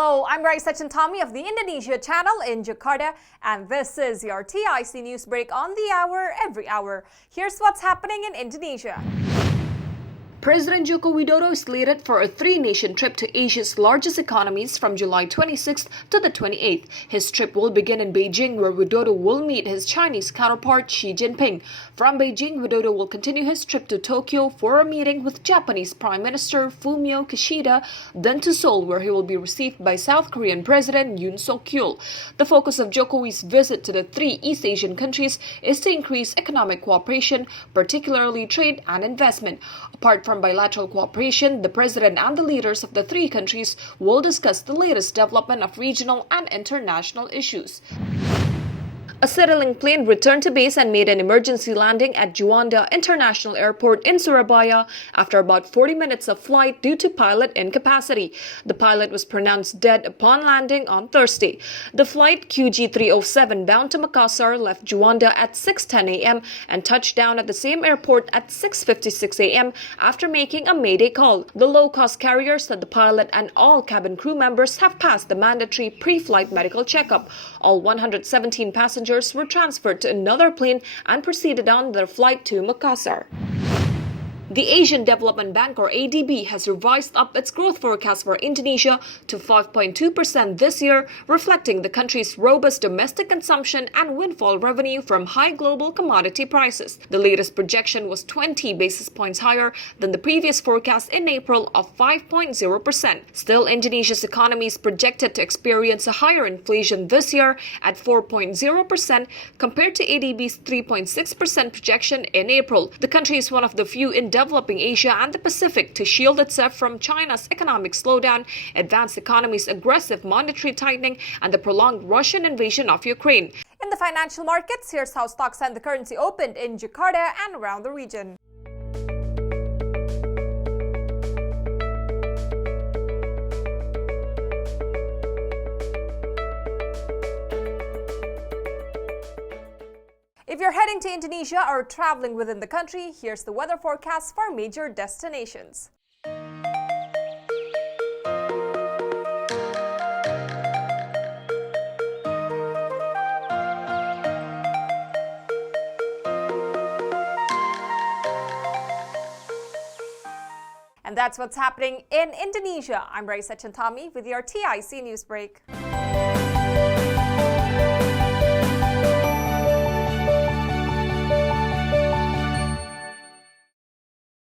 Hello, I'm Raisa Chantami of the Indonesia channel in Jakarta, and this is your TIC News Break on the hour, every hour. Here's what's happening in Indonesia. President Joko Widodo is slated for a three-nation trip to Asia's largest economies from July 26th to the 28th. His trip will begin in Beijing, where Widodo will meet his Chinese counterpart Xi Jinping. From Beijing, Widodo will continue his trip to Tokyo for a meeting with Japanese Prime Minister Fumio Kishida, then to Seoul, where he will be received by South Korean President Yoon Suk-yeol. The focus of Jokowi's visit to the three East Asian countries is to increase economic cooperation, particularly trade and investment. Apart from bilateral cooperation, the president and the leaders of the three countries will discuss the latest development of regional and international issues. A Citylink plane returned to base and made an emergency landing at Juanda International Airport in Surabaya after about 40 minutes of flight due to pilot incapacity. The pilot was pronounced dead upon landing on Thursday. The flight QG307 bound to Makassar left Juanda at 6:10 a.m. and touched down at the same airport at 6:56 a.m. after making a mayday call. The low-cost carrier said the pilot and all cabin crew members have passed the mandatory pre-flight medical checkup. All 117 passengers were transferred to another plane and proceeded on their flight to Makassar. The Asian Development Bank, or ADB, has revised up its growth forecast for Indonesia to 5.2% this year, reflecting the country's robust domestic consumption and windfall revenue from high global commodity prices. The latest projection was 20 basis points higher than the previous forecast in April of 5.0%. Still, Indonesia's economy is projected to experience a higher inflation this year at 4.0% compared to ADB's 3.6% projection in April. The country is one of the few in developing Asia and the Pacific to shield itself from China's economic slowdown, advanced economy's aggressive monetary tightening, and the prolonged Russian invasion of Ukraine. In the financial markets, here's how stocks and the currency opened in Jakarta and around the region. If you're heading to Indonesia or traveling within the country, here's the weather forecast for major destinations. And that's what's happening in Indonesia. I'm Raisa Chantami with your TIC News Break.